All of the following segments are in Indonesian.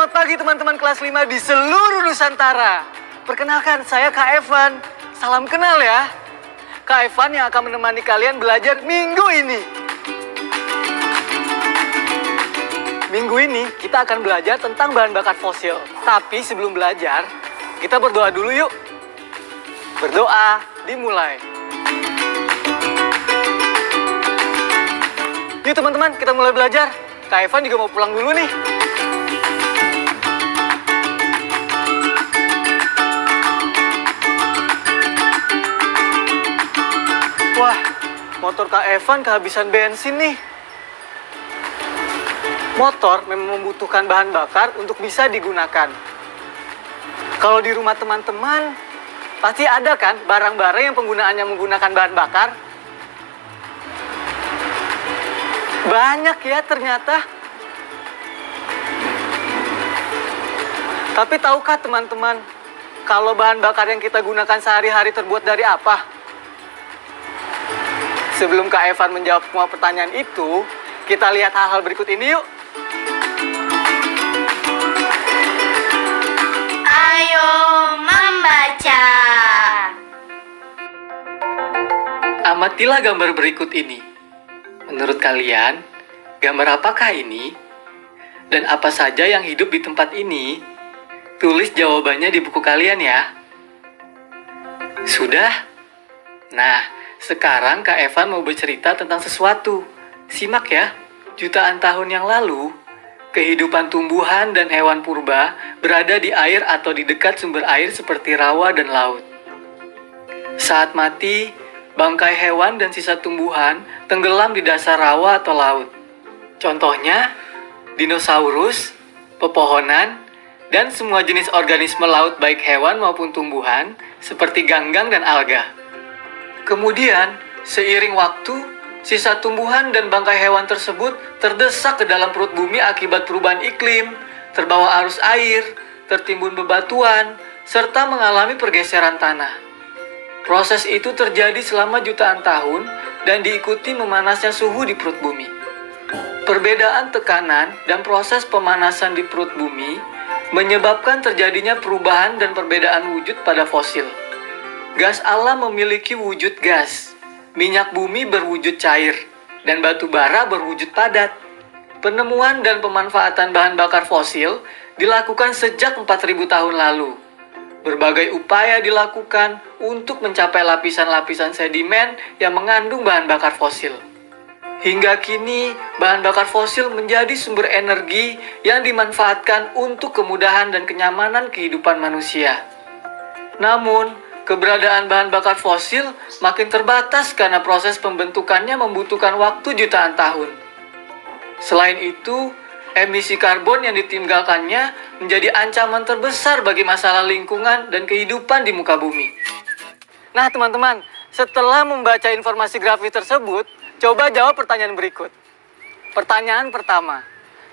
Selamat pagi teman-teman kelas 5 di seluruh Nusantara. Perkenalkan, saya Kak Evan. Salam kenal ya. Kak Evan yang akan menemani kalian belajar minggu ini. Minggu ini kita akan belajar tentang bahan bakar fosil. Tapi sebelum belajar, kita berdoa dulu yuk. Berdoa, dimulai. Yuk teman-teman, kita mulai belajar. Kak Evan juga mau pulang dulu nih. Wah, motor Kak Evan kehabisan bensin nih. Motor memang membutuhkan bahan bakar untuk bisa digunakan. Kalau di rumah teman-teman, pasti ada kan barang-barang yang penggunaannya menggunakan bahan bakar? Banyak ya ternyata. Tapi tahukah teman-teman, kalau bahan bakar yang kita gunakan sehari-hari terbuat dari apa? Sebelum Kak Evan menjawab semua pertanyaan itu, kita lihat hal-hal berikut ini yuk. Ayo membaca. Amatilah gambar berikut ini. Menurut kalian, gambar apakah ini? Dan apa saja yang hidup di tempat ini? Tulis jawabannya di buku kalian ya. Sudah? Nah, sekarang Kak Evan mau bercerita tentang sesuatu. Simak ya. Jutaan tahun yang lalu, kehidupan tumbuhan dan hewan purba berada di air atau di dekat sumber air seperti rawa dan laut. Saat mati, bangkai hewan dan sisa tumbuhan tenggelam di dasar rawa atau laut. Contohnya, dinosaurus, pepohonan, dan semua jenis organisme laut baik hewan maupun tumbuhan seperti ganggang dan alga. Kemudian, seiring waktu, sisa tumbuhan dan bangkai hewan tersebut terdesak ke dalam perut bumi akibat perubahan iklim, terbawa arus air, tertimbun bebatuan, serta mengalami pergeseran tanah. Proses itu terjadi selama jutaan tahun dan diikuti memanasnya suhu di perut bumi. Perbedaan tekanan dan proses pemanasan di perut bumi menyebabkan terjadinya perubahan dan perbedaan wujud pada fosil. Gas alam memiliki wujud gas, minyak bumi berwujud cair, dan batu bara berwujud padat. Penemuan dan pemanfaatan bahan bakar fosil dilakukan sejak 4.000 tahun lalu. Berbagai upaya dilakukan untuk mencapai lapisan-lapisan sedimen yang mengandung bahan bakar fosil. Hingga kini, bahan bakar fosil menjadi sumber energi yang dimanfaatkan untuk kemudahan dan kenyamanan kehidupan manusia. Namun, keberadaan bahan bakar fosil makin terbatas karena proses pembentukannya membutuhkan waktu jutaan tahun. Selain itu, emisi karbon yang ditinggalkannya menjadi ancaman terbesar bagi masalah lingkungan dan kehidupan di muka bumi. Nah teman-teman, setelah membaca informasi grafis tersebut, coba jawab pertanyaan berikut. Pertanyaan pertama,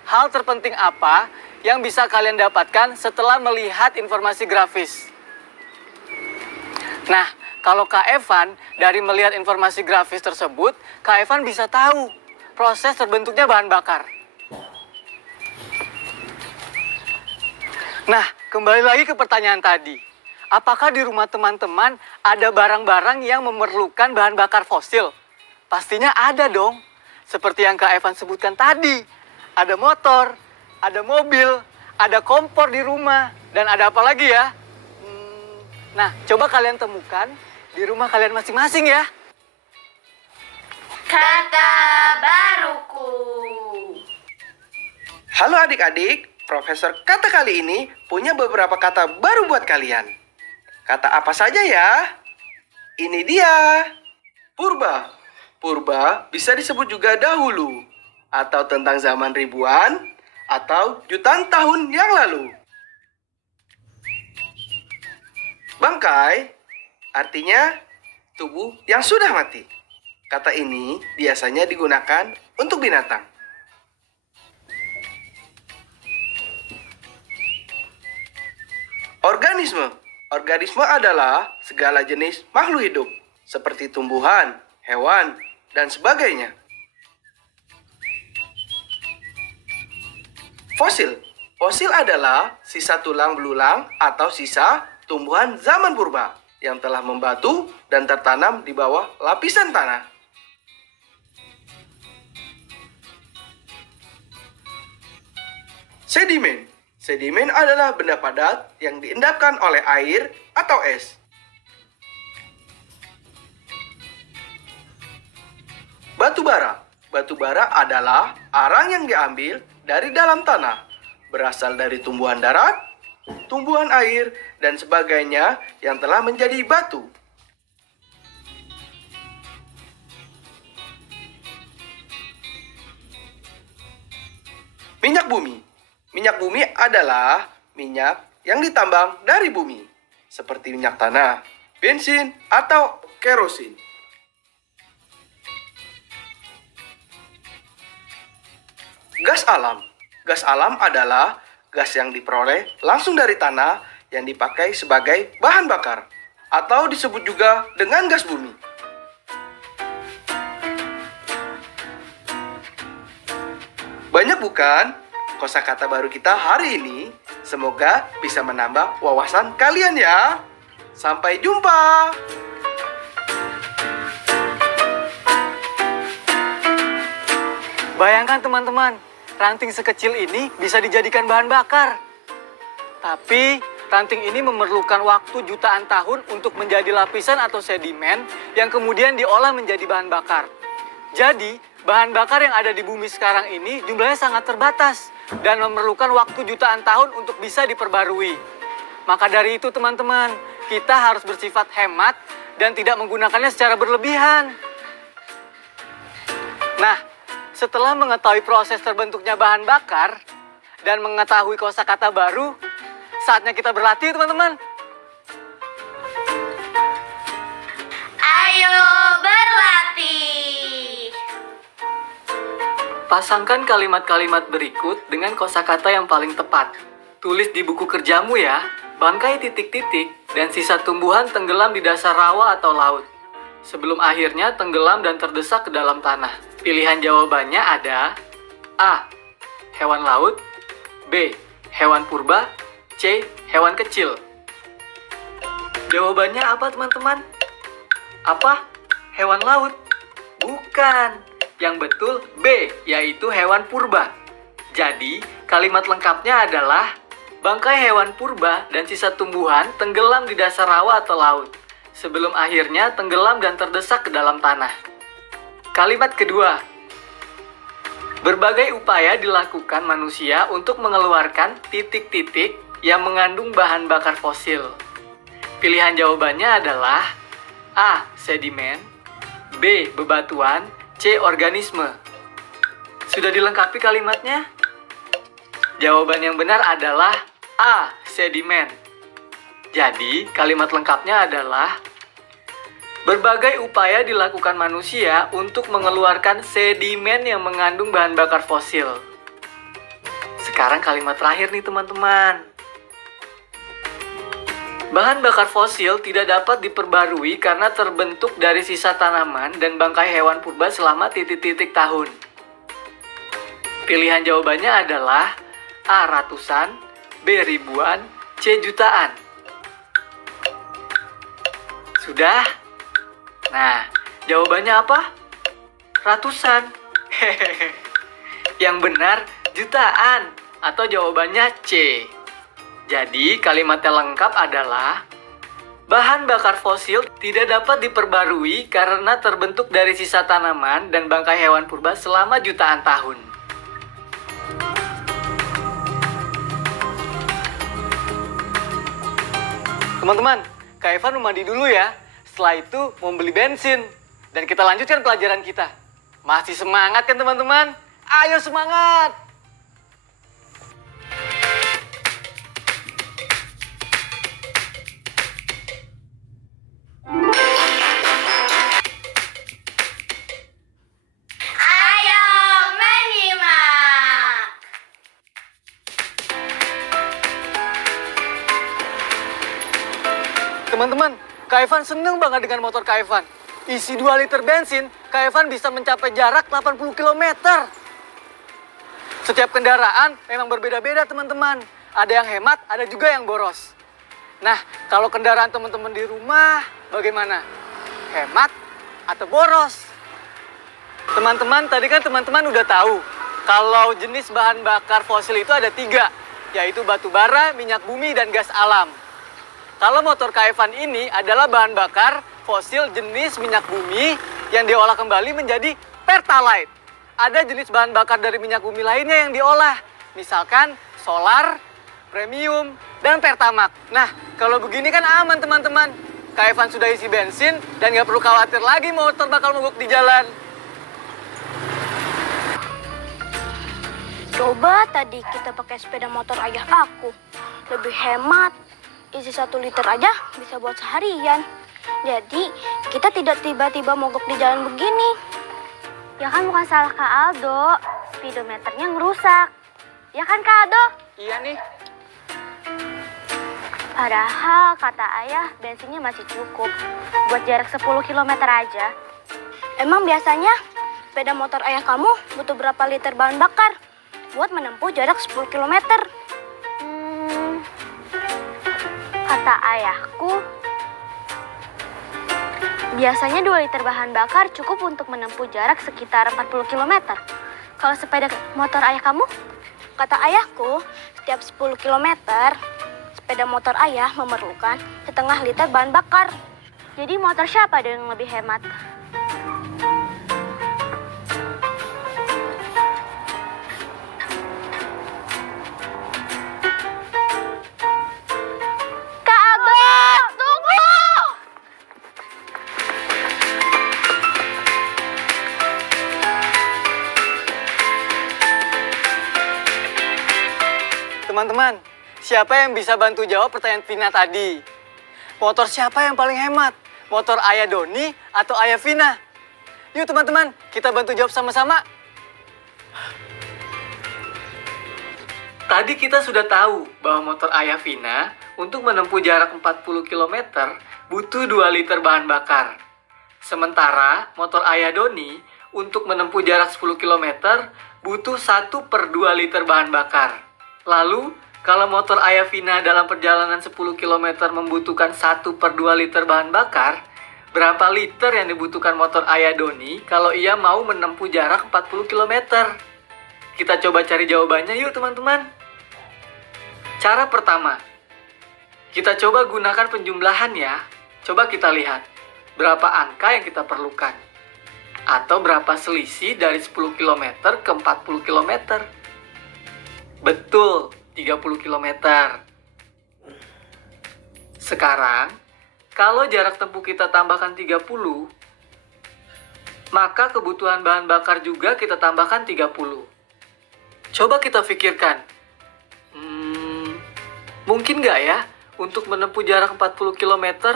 hal terpenting apa yang bisa kalian dapatkan setelah melihat informasi grafis? Nah, kalau Kak Evan dari melihat informasi grafis tersebut, Kak Evan bisa tahu proses terbentuknya bahan bakar. Nah, kembali lagi ke pertanyaan tadi. Apakah di rumah teman-teman ada barang-barang yang memerlukan bahan bakar fosil? Pastinya ada dong. Seperti yang Kak Evan sebutkan tadi. Ada motor, ada mobil, ada kompor di rumah, dan ada apa lagi ya? Nah, coba kalian temukan di rumah kalian masing-masing ya. Kata baruku. Halo adik-adik, Profesor Kata kali ini punya beberapa kata baru buat kalian. Kata apa saja ya? Ini dia. Purba. Purba bisa disebut juga dahulu, atau tentang zaman ribuan, atau jutaan tahun yang lalu. Bangkai artinya tubuh yang sudah mati. Kata ini biasanya digunakan untuk binatang. Organisme. Organisme adalah segala jenis makhluk hidup, seperti tumbuhan, hewan, dan sebagainya. Fosil. Fosil adalah sisa tulang belulang atau sisa tumbuhan zaman purba yang telah membatu dan tertanam di bawah lapisan tanah. Sedimen. Sedimen adalah benda padat yang diendapkan oleh air atau es. Batu bara. Batu bara adalah arang yang diambil dari dalam tanah, berasal dari tumbuhan darat, tumbuhan air, dan sebagainya yang telah menjadi batu. Minyak bumi. Minyak bumi adalah minyak yang ditambang dari bumi, seperti minyak tanah, bensin, atau kerosin. Gas alam. Gas alam adalah gas yang diperoleh langsung dari tanah yang dipakai sebagai bahan bakar, atau disebut juga dengan gas bumi. Banyak bukan kosakata baru kita hari ini? Semoga bisa menambah wawasan kalian ya. Sampai jumpa. Bayangkan teman-teman, ranting sekecil ini bisa dijadikan bahan bakar. Tapi ranting ini memerlukan waktu jutaan tahun untuk menjadi lapisan atau sedimen yang kemudian diolah menjadi bahan bakar. Jadi, bahan bakar yang ada di bumi sekarang ini jumlahnya sangat terbatas dan memerlukan waktu jutaan tahun untuk bisa diperbarui. Maka dari itu teman-teman, kita harus bersifat hemat dan tidak menggunakannya secara berlebihan. Nah, setelah mengetahui proses terbentuknya bahan bakar dan mengetahui kosakata baru, saatnya kita berlatih teman-teman. Ayo berlatih. Pasangkan kalimat-kalimat berikut dengan kosakata yang paling tepat. Tulis di buku kerjamu ya. Bangkai titik-titik dan sisa tumbuhan tenggelam di dasar rawa atau laut, sebelum akhirnya tenggelam dan terdesak ke dalam tanah. Pilihan jawabannya ada A. Hewan laut, B. Hewan purba, C. Hewan kecil. Jawabannya apa teman-teman? Apa? Hewan laut? Bukan. Yang betul B, yaitu hewan purba. Jadi, kalimat lengkapnya adalah bangkai hewan purba dan sisa tumbuhan tenggelam di dasar rawa atau laut, sebelum akhirnya tenggelam dan terdesak ke dalam tanah. Kalimat kedua, berbagai upaya dilakukan manusia untuk mengeluarkan titik-titik yang mengandung bahan bakar fosil. Pilihan jawabannya adalah A. Sedimen, B. Bebatuan, C. Organisme. Sudah dilengkapi kalimatnya? Jawaban yang benar adalah A. Sedimen. Jadi, kalimat lengkapnya adalah berbagai upaya dilakukan manusia untuk mengeluarkan sedimen yang mengandung bahan bakar fosil. Sekarang kalimat terakhir nih teman-teman. Bahan bakar fosil tidak dapat diperbarui karena terbentuk dari sisa tanaman dan bangkai hewan purba selama titik-titik tahun. Pilihan jawabannya adalah A. Ratusan, B. Ribuan, C. Jutaan. Sudah? Nah, jawabannya apa? Ratusan. Yang benar jutaan atau jawabannya C. Jadi kalimatnya lengkap adalah bahan bakar fosil tidak dapat diperbarui karena terbentuk dari sisa tanaman dan bangkai hewan purba selama jutaan tahun. Teman-teman, Kak Evan mau mandi dulu ya. Setelah itu mau beli bensin. Dan kita lanjutkan pelajaran kita. Masih semangat kan teman-teman? Ayo semangat! Ayo menyimak. Teman-teman, Kak Evan seneng banget dengan motor Kak Evan. Isi 2 liter bensin, Kak Evan bisa mencapai jarak 80 km. Setiap kendaraan memang berbeda-beda teman-teman. Ada yang hemat, ada juga yang boros. Nah, kalau kendaraan teman-teman di rumah, bagaimana? Hemat atau boros? Teman-teman, tadi kan teman-teman udah tahu kalau jenis bahan bakar fosil itu ada 3, yaitu batu bara, minyak bumi, dan gas alam. Kalau motor Kak Evan ini adalah bahan bakar fosil jenis minyak bumi yang diolah kembali menjadi pertalite. Ada jenis bahan bakar dari minyak bumi lainnya yang diolah, misalkan solar, premium, dan pertamax. Nah, kalau begini kan aman teman-teman. Kak Evan sudah isi bensin dan nggak perlu khawatir lagi motor bakal mogok di jalan. Coba tadi kita pakai sepeda motor ayah aku. Lebih hemat. Isi 1 liter aja bisa buat seharian. Jadi kita tidak tiba-tiba mogok di jalan begini. Ya kan bukan salah Kak Aldo, speedometernya ngerusak. Ya kan Kak Aldo? Iya nih. Padahal kata ayah bensinnya masih cukup buat jarak 10 km aja. Emang biasanya sepeda motor ayah kamu butuh berapa liter bahan bakar buat menempuh jarak 10 km? Kata ayahku, biasanya 2 liter bahan bakar cukup untuk menempuh jarak sekitar 40 km. Kalau sepeda motor ayah kamu? Kata ayahku, setiap 10 km, sepeda motor ayah memerlukan setengah liter bahan bakar. Jadi motor siapa yang lebih hemat? Kak Aldo, tunggu! Teman-teman, siapa yang bisa bantu jawab pertanyaan Vina tadi? Motor siapa yang paling hemat? Motor Ayah Doni atau Ayah Vina? Yuk teman-teman, kita bantu jawab sama-sama. Tadi kita sudah tahu bahwa motor Ayah Vina untuk menempuh jarak 40 km butuh 2 liter bahan bakar. Sementara motor Ayah Doni untuk menempuh jarak 10 km butuh 1/2 liter bahan bakar. Lalu, kalau motor Ayah Vina dalam perjalanan 10 km membutuhkan 1/2 liter bahan bakar, berapa liter yang dibutuhkan motor Ayah Doni kalau ia mau menempuh jarak 40 km? Kita coba cari jawabannya yuk teman-teman. Cara pertama, kita coba gunakan penjumlahan ya. Coba kita lihat, berapa angka yang kita perlukan. Atau berapa selisih dari 10 km ke 40 km. Betul, 30 km. Sekarang, kalau jarak tempuh kita tambahkan 30, maka kebutuhan bahan bakar juga kita tambahkan 30. Coba kita pikirkan, mungkin nggak ya untuk menempuh jarak 40 km,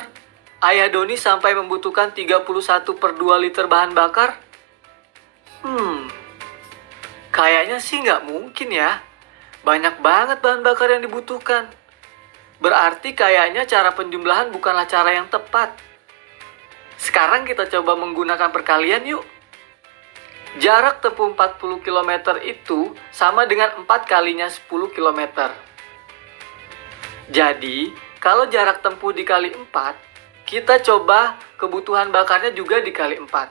Ayah Doni sampai membutuhkan 31/2 liter bahan bakar? Kayaknya sih nggak mungkin ya. Banyak banget bahan bakar yang dibutuhkan. Berarti kayaknya cara penjumlahan bukanlah cara yang tepat. Sekarang kita coba menggunakan perkalian yuk. Jarak tempuh 40 km itu sama dengan 4 kalinya 10 km. Jadi, kalau jarak tempuh dikali 4, kita coba kebutuhan bakarnya juga dikali 4.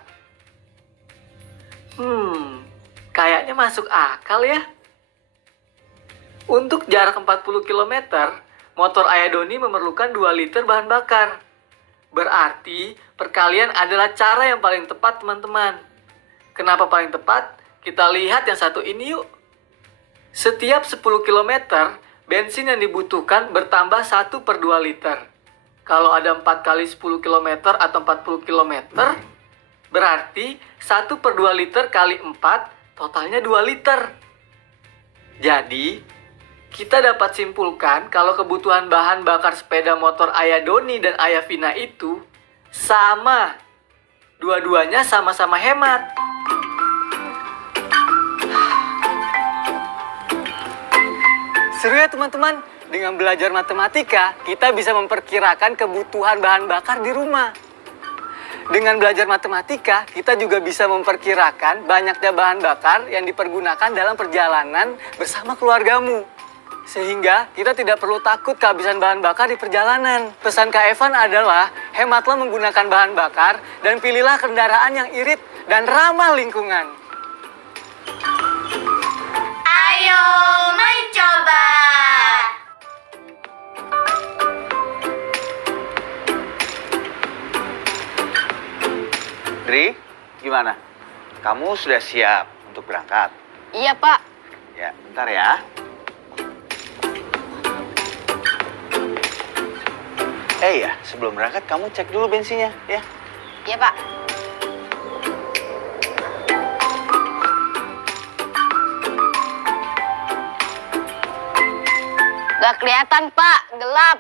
Kayaknya masuk akal ya. Untuk jarak 40 km, motor Ayah Doni memerlukan 2 liter bahan bakar. Berarti perkalian adalah cara yang paling tepat, teman-teman. Kenapa paling tepat? Kita lihat yang satu ini yuk. Setiap 10 km, bensin yang dibutuhkan bertambah 1/2 liter. Kalau ada 4 kali 10 km atau 40 km, berarti 1/2 liter kali 4, totalnya 2 liter. Jadi, kita dapat simpulkan kalau kebutuhan bahan bakar sepeda motor Ayah Doni dan Ayah Vina itu sama. Dua-duanya sama-sama hemat. Seru ya teman-teman, dengan belajar matematika, kita bisa memperkirakan kebutuhan bahan bakar di rumah. Dengan belajar matematika, kita juga bisa memperkirakan banyaknya bahan bakar yang dipergunakan dalam perjalanan bersama keluargamu. Sehingga kita tidak perlu takut kehabisan bahan bakar di perjalanan. Pesan Kak Evan adalah, hematlah menggunakan bahan bakar dan pilihlah kendaraan yang irit dan ramah lingkungan. Ayo mencoba. Dri, gimana? Kamu sudah siap untuk berangkat? Iya, Pak. Ya, bentar ya. Ya, sebelum berangkat kamu cek dulu bensinnya, ya. Iya, Pak. Gak kelihatan, Pak. Gelap.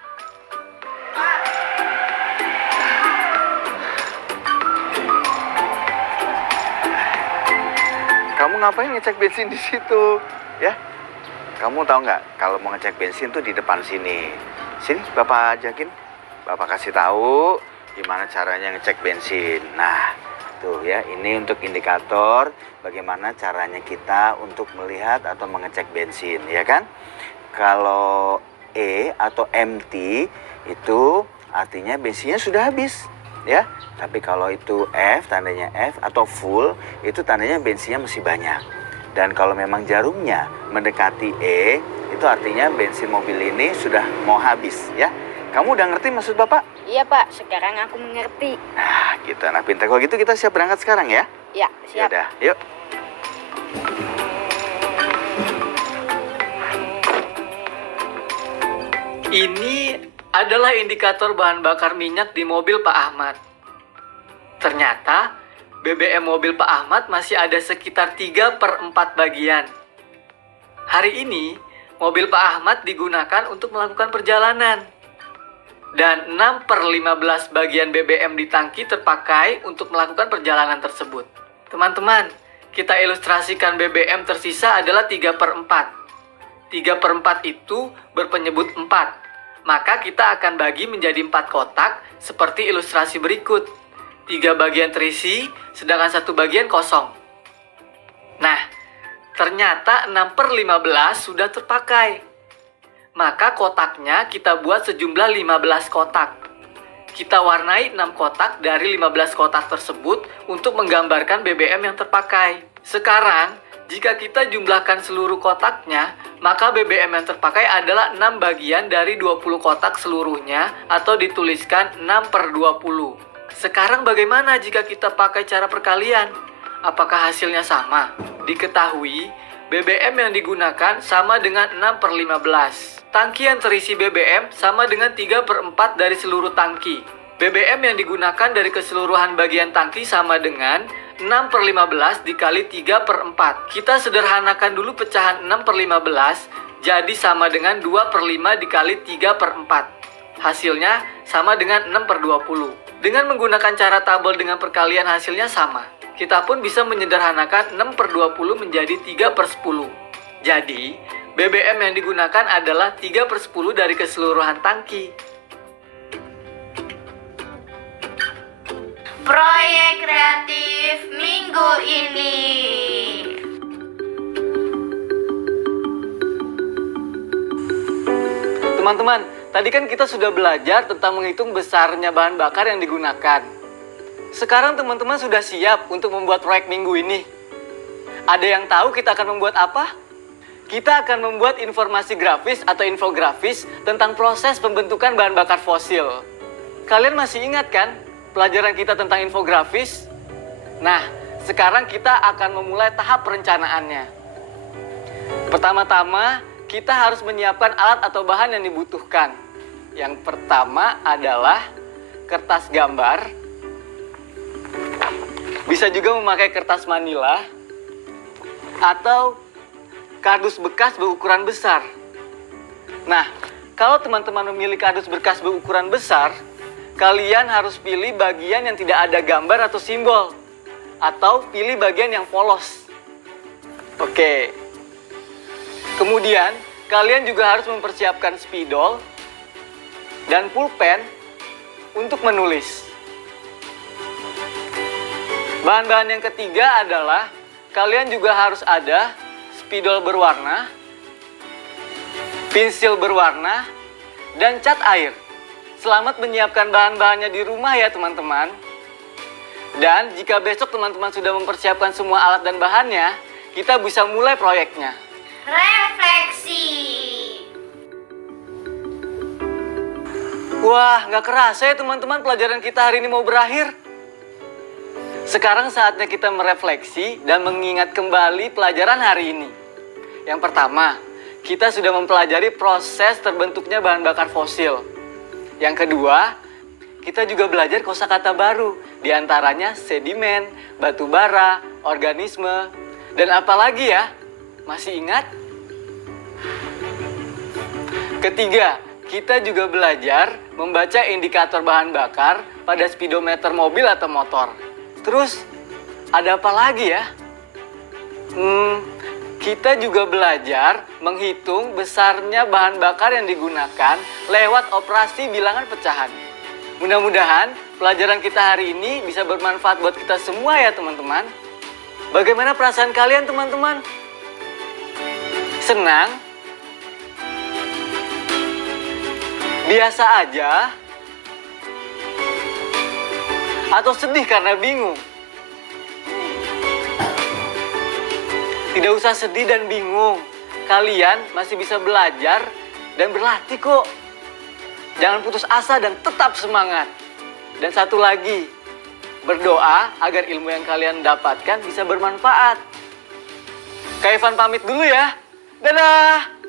Kamu ngapain ngecek bensin di situ, ya? Kamu tahu nggak kalau mau ngecek bensin tuh di depan sini. Sini, Bapak ajakin. Bapak kasih tahu gimana caranya ngecek bensin. Nah, tuh ya, ini untuk indikator bagaimana caranya kita untuk melihat atau mengecek bensin, ya kan? Kalau E atau empty itu artinya bensinnya sudah habis, ya. Tapi kalau itu F, tandanya F atau full, itu tandanya bensinnya masih banyak. Dan kalau memang jarumnya mendekati E, itu artinya bensin mobil ini sudah mau habis, ya. Kamu udah ngerti maksud Bapak? Iya, Pak. Sekarang aku mengerti. Nah, gitu. Anak pintar. Kalau gitu kita siap berangkat sekarang ya? Ya, siap. Yaudah, yuk. Ini adalah indikator bahan bakar minyak di mobil Pak Ahmad. Ternyata BBM mobil Pak Ahmad masih ada sekitar 3/4 bagian. Hari ini, mobil Pak Ahmad digunakan untuk melakukan perjalanan. Dan 6/15 bagian BBM di tangki terpakai untuk melakukan perjalanan tersebut. Teman-teman, kita ilustrasikan BBM tersisa adalah 3/4. 3/4 itu berpenyebut 4. Maka kita akan bagi menjadi 4 kotak seperti ilustrasi berikut. 3 bagian terisi, sedangkan 1 bagian kosong. Nah, ternyata 6/15 sudah terpakai. Maka kotaknya kita buat sejumlah 15 kotak. Kita warnai 6 kotak dari 15 kotak tersebut untuk menggambarkan BBM yang terpakai. Sekarang, jika kita jumlahkan seluruh kotaknya, maka BBM yang terpakai adalah 6 bagian dari 20 kotak seluruhnya atau dituliskan 6/20. Sekarang bagaimana jika kita pakai cara perkalian? Apakah hasilnya sama? Diketahui, BBM yang digunakan sama dengan 6/15. Tangki yang terisi BBM sama dengan 3/4 dari seluruh tangki. BBM yang digunakan dari keseluruhan bagian tangki sama dengan 6/15 dikali 3/4. Kita sederhanakan dulu pecahan 6/15, jadi sama dengan 2/5 dikali 3/4. Hasilnya sama dengan 6/20. Dengan menggunakan cara tabel dengan perkalian hasilnya sama. Kita pun bisa menyederhanakan 6/20 menjadi 3/10. Jadi, BBM yang digunakan adalah 3/10 dari keseluruhan tangki. Proyek kreatif minggu ini. Teman-teman, tadi kan kita sudah belajar tentang menghitung besarnya bahan bakar yang digunakan. Sekarang teman-teman sudah siap untuk membuat proyek minggu ini. Ada yang tahu kita akan membuat apa? Kita akan membuat informasi grafis atau infografis tentang proses pembentukan bahan bakar fosil. Kalian masih ingat kan pelajaran kita tentang infografis? Nah, sekarang kita akan memulai tahap perencanaannya. Pertama-tama, kita harus menyiapkan alat atau bahan yang dibutuhkan. Yang pertama adalah kertas gambar. Bisa juga memakai kertas manila atau kardus bekas berukuran besar. Nah, kalau teman-teman memilih kardus bekas berukuran besar, kalian harus pilih bagian yang tidak ada gambar atau simbol, atau pilih bagian yang polos. Oke. Kemudian, kalian juga harus mempersiapkan spidol dan pulpen untuk menulis. Bahan-bahan yang ketiga adalah kalian juga harus ada spidol berwarna, pensil berwarna, dan cat air. Selamat menyiapkan bahan-bahannya di rumah ya teman-teman. Dan jika besok teman-teman sudah mempersiapkan semua alat dan bahannya, kita bisa mulai proyeknya. Refleksi. Wah, nggak kerasa ya teman-teman pelajaran kita hari ini mau berakhir. Sekarang saatnya kita merefleksi dan mengingat kembali pelajaran hari ini. Yang pertama, kita sudah mempelajari proses terbentuknya bahan bakar fosil. Yang kedua, kita juga belajar kosakata baru, di antaranya sedimen, batu bara, organisme, dan apa lagi ya? Masih ingat? Ketiga, kita juga belajar membaca indikator bahan bakar pada speedometer mobil atau motor. Terus, ada apa lagi ya? Kita juga belajar menghitung besarnya bahan bakar yang digunakan lewat operasi bilangan pecahan. Mudah-mudahan pelajaran kita hari ini bisa bermanfaat buat kita semua ya teman-teman. Bagaimana perasaan kalian teman-teman? Senang? Biasa aja? Atau sedih karena bingung? Tidak usah sedih dan bingung. Kalian masih bisa belajar dan berlatih kok. Jangan putus asa dan tetap semangat. Dan satu lagi, berdoa agar ilmu yang kalian dapatkan bisa bermanfaat. Kak Evan pamit dulu ya. Dadah!